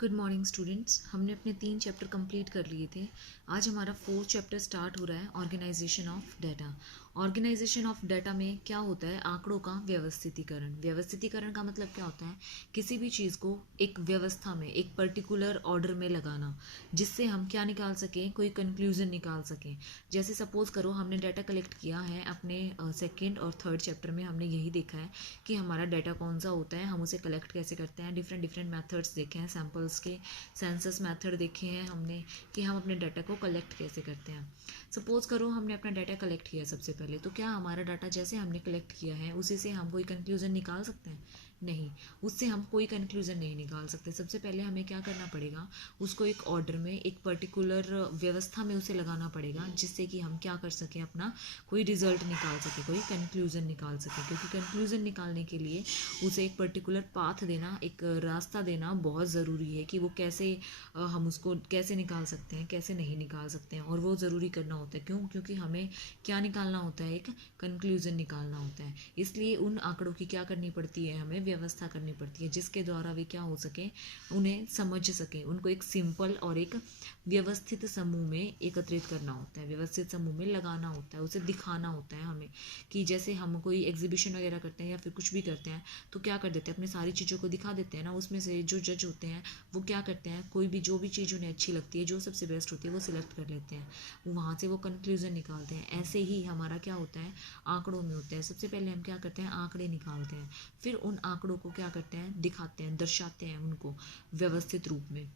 Good morning students. हमने अपने 3 chapter complete कर लिए थे। आज हमारा 4th चैप्टर स्टार्ट हो रहा है, organisation of data. Organisation of data में क्या होता है? आंकड़ों का व्यवस्थितीकरण। व्यवस्थितीकरण का मतलब क्या होता है? किसी भी चीज़ को एक व्यवस्था में, एक पर्टिकुलर ऑर्डर में लगाना, जिससे हम क्या निकाल सकें, कोई कंक्लूजन निकाल सकें। जैसे सपोज करो हमने डाटा कलेक्ट किया है अपने 2nd और 3rd चैप्टर में हमने यही देखा है कि हमारा डाटा कौन सा होता है, हम उसे कलेक्ट कैसे करते हैं। डिफरेंट डिफरेंट मेथड्स देखे हैं, सैम्पल्स के सेंसस मेथड देखे हैं हमने कि हम अपने डाटा को कलेक्ट कैसे करते हैं। सपोज करो हमने अपना डाटा कलेक्ट किया सबसे पहले, तो क्या हमारा डाटा जैसे हमने कलेक्ट किया है उसी से हम कोई कंक्लूजन निकाल सकते हैं? नहीं, उससे हम कोई कंक्लूजन नहीं निकाल सकते। सबसे पहले हमें क्या करना पड़ेगा, उसको एक ऑर्डर में, एक पर्टिकुलर व्यवस्था में उसे लगाना पड़ेगा, जिससे कि हम क्या कर सकें, अपना कोई रिजल्ट निकाल सके, कोई कंक्लूजन निकाल सके। क्योंकि कंक्लूजन निकालने के लिए उसे एक पर्टिकुलर पाथ देना, एक रास्ता देना बहुत ज़रूरी है कि वो कैसे हम उसको कैसे निकाल सकते हैं, कैसे नहीं निकाल सकते हैं। और वो ज़रूरी करना होता है, क्यों? क्योंकि हमें क्या निकालना होता है, एक कंक्लूजन निकालना होता है। इसलिए उन आंकड़ों की क्या करनी पड़ती है, हमें व्यवस्था करनी पड़ती है, जिसके द्वारा वे क्या हो सके, उन्हें समझ सके, उनको एक सिंपल और एक व्यवस्थित समूह में एकत्रित करना होता है, व्यवस्थित समूह में लगाना होता है, उसे दिखाना होता है हमें। कि जैसे हम कोई एग्जीबिशन वगैरह करते हैं या फिर कुछ भी करते हैं, तो क्या कर देते हैं, अपनी सारी चीज़ों को दिखा देते हैं ना। उसमें से जो जज होते हैं वो क्या करते हैं, कोई भी जो भी चीज़ उन्हें अच्छी लगती है, जो सबसे बेस्ट होती है, वो सिलेक्ट कर लेते हैं, वो वहाँ से वो कंक्लूजन निकालते हैं। ऐसे ही हमारा क्या होता है, आंकड़ों में होता है। सबसे पहले हम क्या करते हैं, आंकड़े निकालते हैं, फिर उन आंकड़ों को क्या करते हैं, दिखाते हैं, दर्शाते हैं उनको व्यवस्थित रूप में।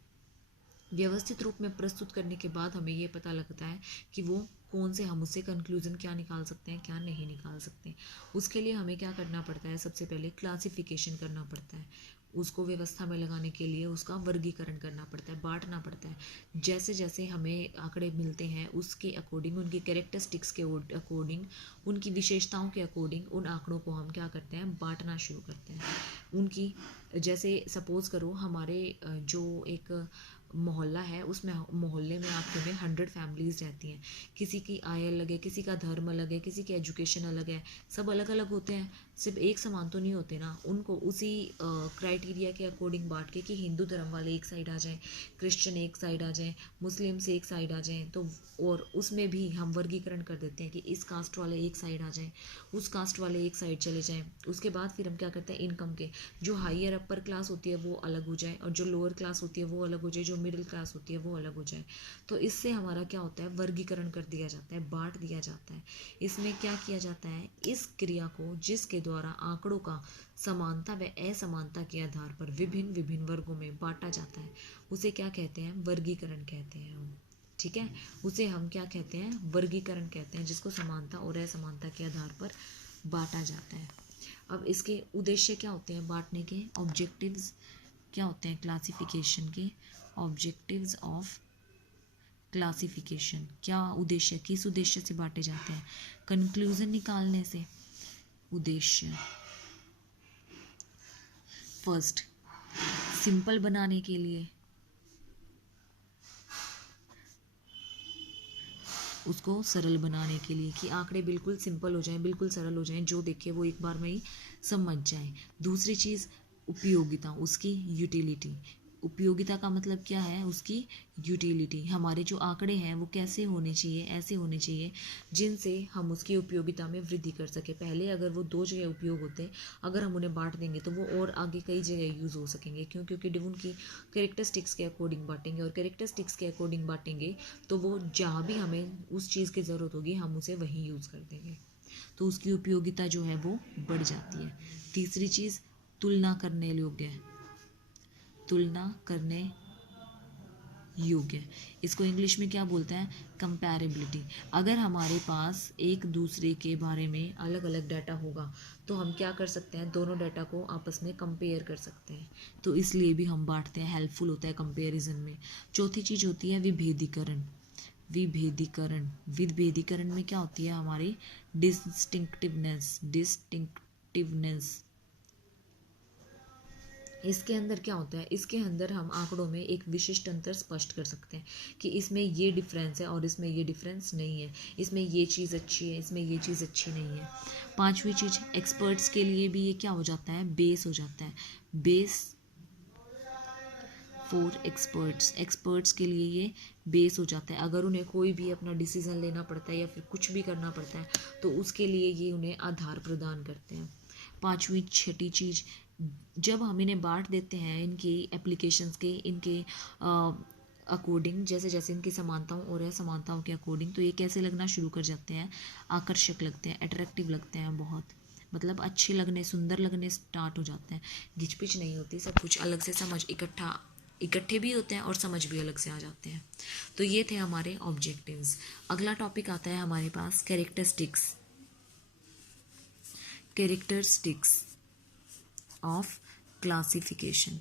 व्यवस्थित रूप में प्रस्तुत करने के बाद हमें ये पता लगता है कि वो कौन से, हम उससे कंक्लूजन क्या निकाल सकते हैं, क्या नहीं निकाल सकते। उसके लिए हमें क्या करना पड़ता है, सबसे पहले क्लासिफिकेशन करना पड़ता है। उसको व्यवस्था में लगाने के लिए उसका वर्गीकरण करना पड़ता है, बांटना पड़ता है। जैसे जैसे हमें आंकड़े मिलते हैं उसके अकॉर्डिंग, उनकी कैरेक्टरिस्टिक्स के अकॉर्डिंग, उनकी विशेषताओं के अकॉर्डिंग उन आंकड़ों को हम क्या करते हैं, बांटना शुरू करते हैं। उनकी, जैसे सपोज करो हमारे जो एक मोहल्ला है, उसमें मोहल्ले में आपके में 100 फैमिलीज रहती हैं। किसी की आय अलग है, किसी का धर्म अलग है, किसी की एजुकेशन अलग है, सब अलग अलग होते हैं, सिर्फ एक समान तो नहीं होते ना। उनको उसी क्राइटेरिया के अकॉर्डिंग बांट के कि हिंदू धर्म वाले एक साइड आ जाएं, क्रिश्चियन एक साइड आ जाएं, मुस्लिम्स एक साइड आ जाएं, तो और उसमें भी हम वर्गीकरण कर देते हैं कि इस कास्ट वाले एक साइड आ जाएं, उस कास्ट वाले एक साइड चले जाएं। उसके बाद फिर हम क्या करते हैं, इनकम के, जो हाइयर अपर क्लास होती है वो अलग हो जाए, और जो लोअर क्लास होती है वो अलग हो जाए, जो मिडिल क्लास होती है वो अलग हो जाए। तो इससे हमारा क्या होता है, वर्गीकरण कर दिया जाता है, बांट दिया जाता है। इसमें क्या किया जाता है, इस क्रिया को, जिसके द्वारा आंकड़ों का समानता व असमानता के आधार पर विभिन्न विभिन्न वर्गों में बांटा जाता है, उसे क्या कहते हैं, वर्गीकरण कहते हैं हम। ठीक है, उसे हम क्या कहते हैं, वर्गीकरण कहते हैं, जिसको समानता और असमानता के आधार पर बांटा जाता है। अब इसके उद्देश्य क्या होते हैं बांटने के, ऑब्जेक्टिव्स क्या होते हैं क्लासिफिकेशन के, ऑब्जेक्टिव्स ऑफ क्लासिफिकेशन। क्या उद्देश्य, किस उद्देश्य से बांटे जाते हैं, कंक्लूजन निकालने से। उद्देश्य फर्स्ट, सिंपल बनाने के लिए, उसको सरल बनाने के लिए, कि आंकड़े बिल्कुल सिंपल हो जाएं, बिल्कुल सरल हो जाएं, जो देखे वो एक बार में ही समझ जाए। दूसरी चीज़ उपयोगिता, उसकी यूटिलिटी। उपयोगिता का मतलब क्या है, उसकी यूटिलिटी। हमारे जो आंकड़े हैं वो कैसे होने चाहिए, ऐसे होने चाहिए जिनसे हम उसकी उपयोगिता में वृद्धि कर सके। पहले अगर वो 2 जगह उपयोग होते, अगर हम उन्हें बांट देंगे तो वो और आगे कई जगह यूज़ हो सकेंगे। क्यों? क्योंकि उनकी कैरेक्टरिस्टिक्स के अकॉर्डिंग बांटेंगे, और कैरेक्टरिस्टिक्स के अकॉर्डिंग बांटेंगे तो वो जहाँ भी हमें उस चीज़ की ज़रूरत होगी हम उसे वहीं यूज़ कर देंगे, तो उसकी उपयोगिता जो है वो बढ़ जाती है। तीसरी चीज़, तुलना करने योग्य है, तुलना करने योग्य, इसको इंग्लिश में क्या बोलते हैं, कंपैरेबिलिटी। अगर हमारे पास एक दूसरे के बारे में अलग अलग डाटा होगा तो हम क्या कर सकते हैं, दोनों डाटा को आपस में कंपेयर कर सकते हैं, तो इसलिए भी हम बांटते हैं, हेल्पफुल होता है कंपेरिजन में। चौथी चीज़ होती है विभेदीकरण। विभेदीकरण, विभेदीकरण में क्या होती है हमारी, डिस्टिंक्टिवनेस, डिस्टिंक्टिवनेस। इसके अंदर क्या होता है, इसके अंदर हम आंकड़ों में एक विशिष्ट अंतर स्पष्ट कर सकते हैं कि इसमें ये डिफरेंस है और इसमें ये डिफरेंस नहीं है, इसमें ये चीज़ अच्छी है, इसमें ये चीज़ अच्छी नहीं है। पांचवी चीज़, एक्सपर्ट्स के लिए भी ये क्या हो जाता है, बेस हो जाता है। बेस फॉर एक्सपर्ट्स, एक्सपर्ट्स के लिए ये बेस हो जाता है। अगर उन्हें कोई भी अपना डिसीज़न लेना पड़ता है या फिर कुछ भी करना पड़ता है तो उसके लिए ये उन्हें आधार प्रदान करते हैं। पांचवी छठी चीज़, जब हम इन्हें बांट देते हैं इनकी एप्लीकेशंस के, इनके अकॉर्डिंग, जैसे जैसे इनकी समानताओं और असमानताओं के अकॉर्डिंग, तो ये कैसे लगना शुरू कर जाते हैं, आकर्षक लगते हैं, अट्रैक्टिव लगते हैं, बहुत मतलब अच्छे लगने, सुंदर लगने स्टार्ट हो जाते हैं। घिचपिच नहीं होती, सब कुछ अलग से समझ इकट्ठे भी होते हैं और समझ भी अलग से आ जाते हैं। तो ये थे हमारे ऑब्जेक्टिव्स। अगला टॉपिक आता है हमारे पास कैरेक्टरिस्टिक्स ऑफ क्लासिफिकेशन।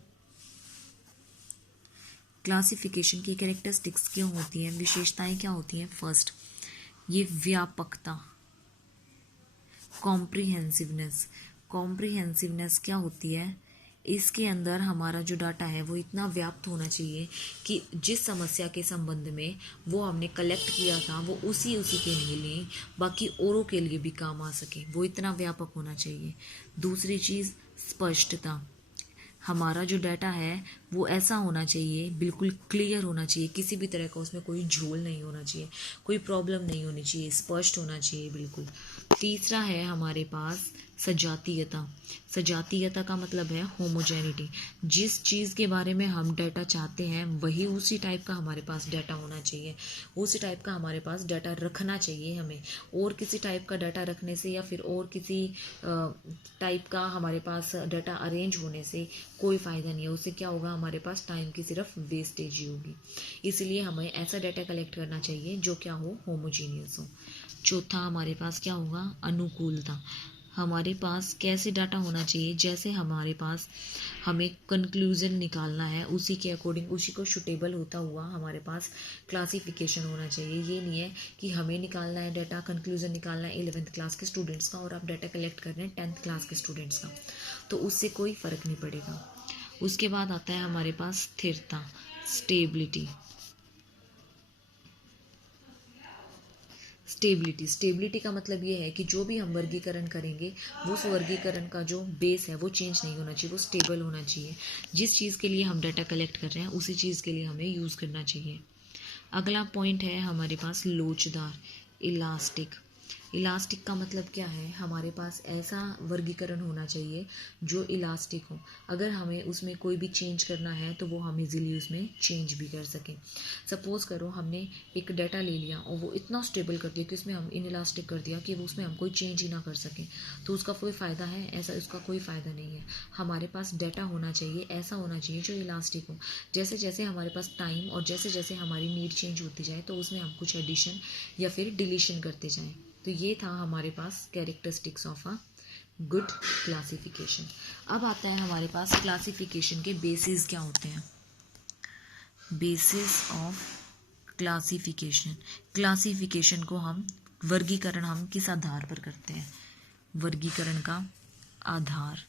क्लासिफिकेशन की कैरेक्टरिस्टिक्स क्यों होती हैं, विशेषताएं क्या होती हैं? फर्स्ट, ये व्यापकता, कॉम्प्रिहेंसिवनेस क्या होती है? इसके अंदर हमारा जो डाटा है वो इतना व्याप्त होना चाहिए कि जिस समस्या के संबंध में वो हमने कलेक्ट किया था वो उसी के लिए बाकी औरों के लिए भी काम आ सके, वो इतना व्यापक होना चाहिए। दूसरी चीज़, स्पष्टता, हमारा जो डाटा है वो ऐसा होना चाहिए, बिल्कुल क्लियर होना चाहिए, किसी भी तरह का उसमें कोई झोल नहीं होना चाहिए, कोई प्रॉब्लम नहीं होनी चाहिए, स्पष्ट होना चाहिए बिल्कुल। तीसरा है हमारे पास सजातीयता का मतलब है होमोजेनिटी। जिस चीज़ के बारे में हम डाटा चाहते हैं वही उसी टाइप का हमारे पास डाटा होना चाहिए, उसी टाइप का हमारे पास डाटा रखना चाहिए हमें। और किसी टाइप का डाटा रखने से या फिर और किसी टाइप का हमारे पास डाटा अरेंज होने से कोई फ़ायदा नहीं है। उससे क्या होगा, हमारे पास टाइम की सिर्फ वेस्टेज ही होगी। इसलिए हमें ऐसा डाटा कलेक्ट करना चाहिए जो क्या हो, होमोजीनियस हो। चौथा हमारे पास क्या होगा, अनुकूलता। हमारे पास कैसे डाटा होना चाहिए, जैसे हमारे पास हमें कंक्लूजन निकालना है उसी के अकॉर्डिंग, उसी को सुटेबल होता हुआ हमारे पास क्लासिफिकेशन होना चाहिए। ये नहीं है कि हमें निकालना है डाटा, कंक्लूजन निकालना है 11th क्लास के स्टूडेंट्स का और आप डाटा कलेक्ट कर रहे हैं 10th क्लास के स्टूडेंट्स का, तो उससे कोई फ़र्क नहीं पड़ेगा। उसके बाद आता है हमारे पास स्थिरता, स्टेबिलिटी का मतलब ये है कि जो भी हम वर्गीकरण करेंगे वो उस वर्गीकरण का जो बेस है वो चेंज नहीं होना चाहिए, वो स्टेबल होना चाहिए। जिस चीज़ के लिए हम डाटा कलेक्ट कर रहे हैं उसी चीज़ के लिए हमें यूज़ करना चाहिए। अगला पॉइंट है हमारे पास लोचदार, इलास्टिक का मतलब क्या है, हमारे पास ऐसा वर्गीकरण होना चाहिए जो इलास्टिक हो। अगर हमें उसमें कोई भी चेंज करना है तो वो हम इजीली उसमें चेंज भी कर सकें। सपोज़ करो हमने एक डाटा ले लिया और वो इतना स्टेबल कर दिया कि उसमें हम इनइलास्टिक कर दिया कि वो उसमें हम कोई चेंज ही ना कर सकें, तो उसका कोई फ़ायदा है? ऐसा उसका कोई फ़ायदा नहीं है। हमारे पास डाटा होना चाहिए, ऐसा होना चाहिए जो इलास्टिक हो। जैसे जैसे हमारे पास टाइम और जैसे जैसे हमारी नीड चेंज होती जाए तो उसमें हम कुछ एडिशन या फिर डिलीशन करते जाएँ। तो ये था हमारे पास characteristics of a good classification. अब आता है हमारे पास क्लासिफिकेशन के बेसिस क्या होते हैं। बेसिस ऑफ क्लासिफिकेशन को हम वर्गीकरण हम किस आधार पर करते हैं, वर्गीकरण का आधार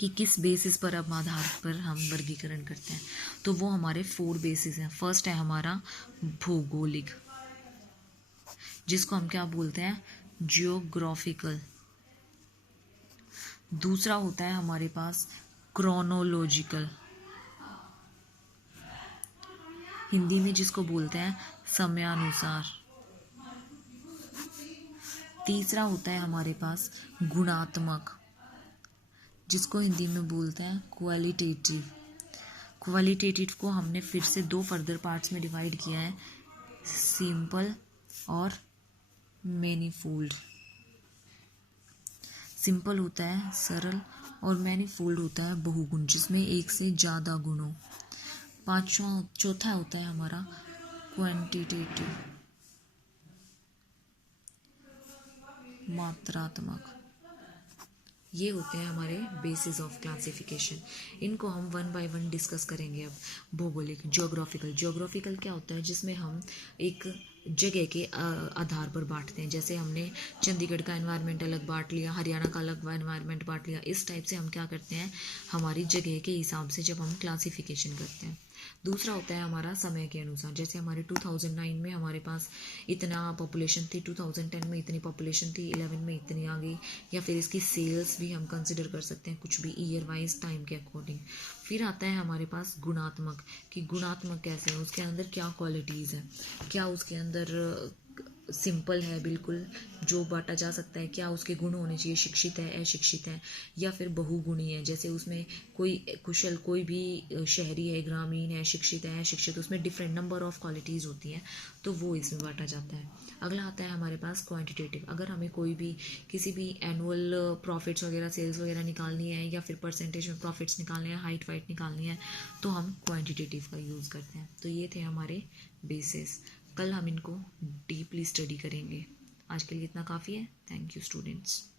कि किस बेसिस पर अब आधार पर हम वर्गीकरण करते हैं, तो वो हमारे 4 बेसिस हैं। फर्स्ट है हमारा भौगोलिक, जिसको हम क्या बोलते हैं, जियोग्राफिकल। दूसरा होता है हमारे पास क्रोनोलॉजिकल, हिंदी में जिसको बोलते हैं समयानुसार। तीसरा होता है हमारे पास गुणात्मक, जिसको हिंदी में बोलते हैं क्वालिटेटिव को हमने फिर से 2 फर्दर पार्ट्स में डिवाइड किया है, सिंपल और मैनीफोल्ड। सिंपल होता है सरल और मैनीफोल्ड होता है बहुगुण, जिसमें एक से ज़्यादा गुण हो। चौथा होता है हमारा क्वांटिटेटिव, मात्रात्मक। ये होते हैं हमारे बेसिस ऑफ क्लासिफिकेशन। इनको हम 1 बाय 1 डिस्कस करेंगे। अब भौगोलिक, ज्योग्राफिकल क्या होता है, जिसमें हम एक जगह के आधार पर बांटते हैं। जैसे हमने चंडीगढ़ का एनवायरनमेंट अलग बांट लिया, हरियाणा का अलग एनवायरनमेंट बांट लिया। इस टाइप से हम क्या करते हैं, हमारी जगह के हिसाब से जब हम क्लासिफिकेशन करते हैं। दूसरा होता है हमारा समय के अनुसार, जैसे हमारे 2009 में हमारे पास इतना पॉपुलेशन थी, 2010 में इतनी पॉपुलेशन थी, 11 में इतनी आ गई, या फिर इसकी सेल्स भी हम कंसिडर कर सकते हैं, कुछ भी ईयर वाइज टाइम के अकॉर्डिंग। फिर आता है हमारे पास गुणात्मक, कि गुणात्मक कैसे है, उसके अंदर क्या क्वालिटीज़ हैं, क्या उसके अंदर सिंपल है बिल्कुल जो बांटा जा सकता है, क्या उसके गुण होने चाहिए, शिक्षित है, अशिक्षित है, या फिर बहुगुणी है, जैसे उसमें कोई कुशल, कोई भी शहरी है, ग्रामीण है, शिक्षित है, अशिक्षित, उसमें डिफरेंट नंबर ऑफ क्वालिटीज़ होती हैं, तो वो इसमें बांटा जाता है। अगला आता है हमारे पास क्वांटिटेटिव, अगर हमें कोई भी किसी भी एनुअल प्रॉफिट्स वगैरह, सेल्स वगैरह निकालनी है, या फिर परसेंटेज में प्रॉफिट्स निकालने हैं, हाइट वाइट निकालनी है, तो हम क्वांटिटेटिव का यूज़ करते हैं। तो ये थे हमारे बेसिस। कल हम इनको डीपली स्टडी करेंगे। आज के लिए इतना काफ़ी है। Thank you students.